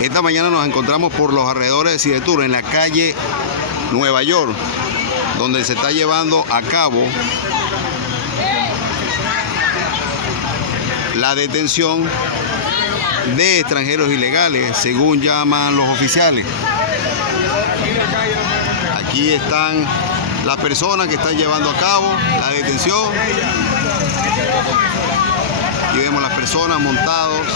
Esta mañana nos encontramos por los alrededores de Cidetur, en la calle Nueva York, donde se está llevando a cabo la detención de extranjeros ilegales, según llaman los oficiales. Aquí están las personas que están llevando a cabo la detención. Aquí vemos las personas montados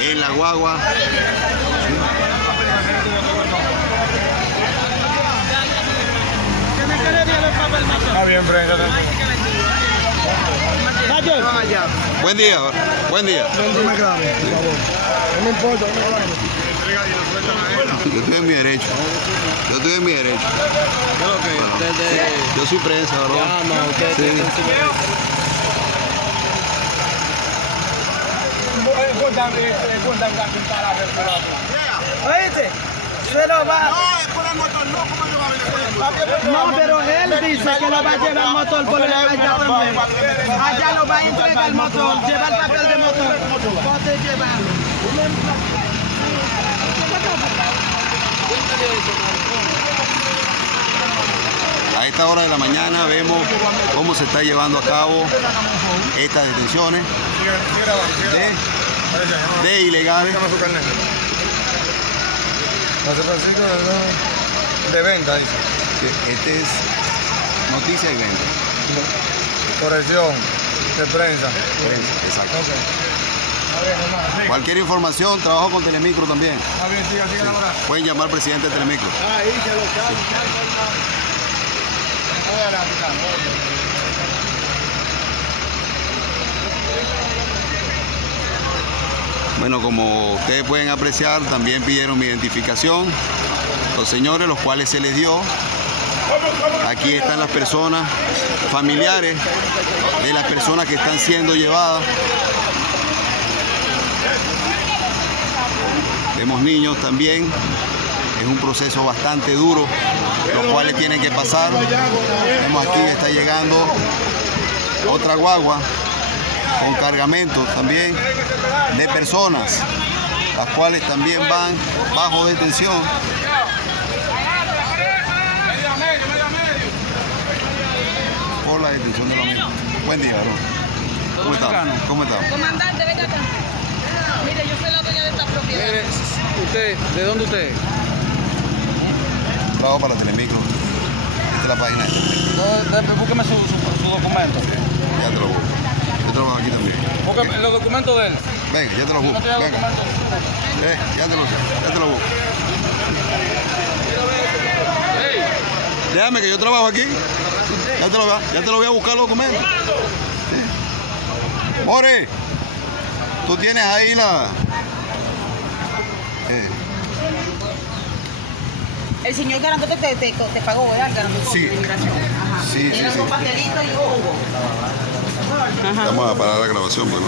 en la guagua. Está bien, Fred. Buen día, buen día. No me grabe, por favor. No me importa, no me grabe. Yo estoy en mi derecho. Yo estoy en mi derecho. Yo soy prensa, ¿verdad? Sí. Oíste, se lo va. No, pero él dice que lo va a llevar el motor por allá también. Allá lo va a entregar el motor, lleva el papel de motor. Puede llevarlo. A esta hora de la mañana vemos cómo se está llevando a cabo estas detenciones de ilegales. José Francisco de venta, dice. Este es noticia y venta. Corrección de prensa. Exacto. Cualquier información, trabajo con Telemicro también. Está bien, siga la hora. Pueden llamar al presidente de Telemicro. Ahí se lo Bueno, como ustedes pueden apreciar, también pidieron mi identificación. Los señores, los cuales se les dio. Aquí están las personas, familiares de las personas que están siendo llevadas. Vemos niños también. Es un proceso bastante duro, los cuales tienen que pasar. Vemos aquí está llegando otra guagua con cargamento también de personas, las cuales también van bajo detención. Por la detención de los mismos. Buen día, ¿no? ¿Cómo está? ¿Cómo está? Comandante, venga acá. Mire, yo soy la dueña de esta propiedad. Mire, usted, ¿de dónde usted es? Trabajo para Telemicro. Esta es la página de Telemicro. Búsqueme su documento. Ya te lo busco. Yo trabajo aquí también. Búsqueme los documentos de él. Venga, ya te lo busco. No tiene Venga. documentos. Ya te lo busco. Hey, Déjame que yo trabajo aquí. Ya te lo voy a buscar los documentos. Sí. More, tú tienes ahí la... El señor Garandote te pagó, ¿verdad? Garandote Sí. de inmigración. Ajá. Sí, sí, Tiene sí. un pastelito y un jugo. Vamos a parar la grabación, bueno.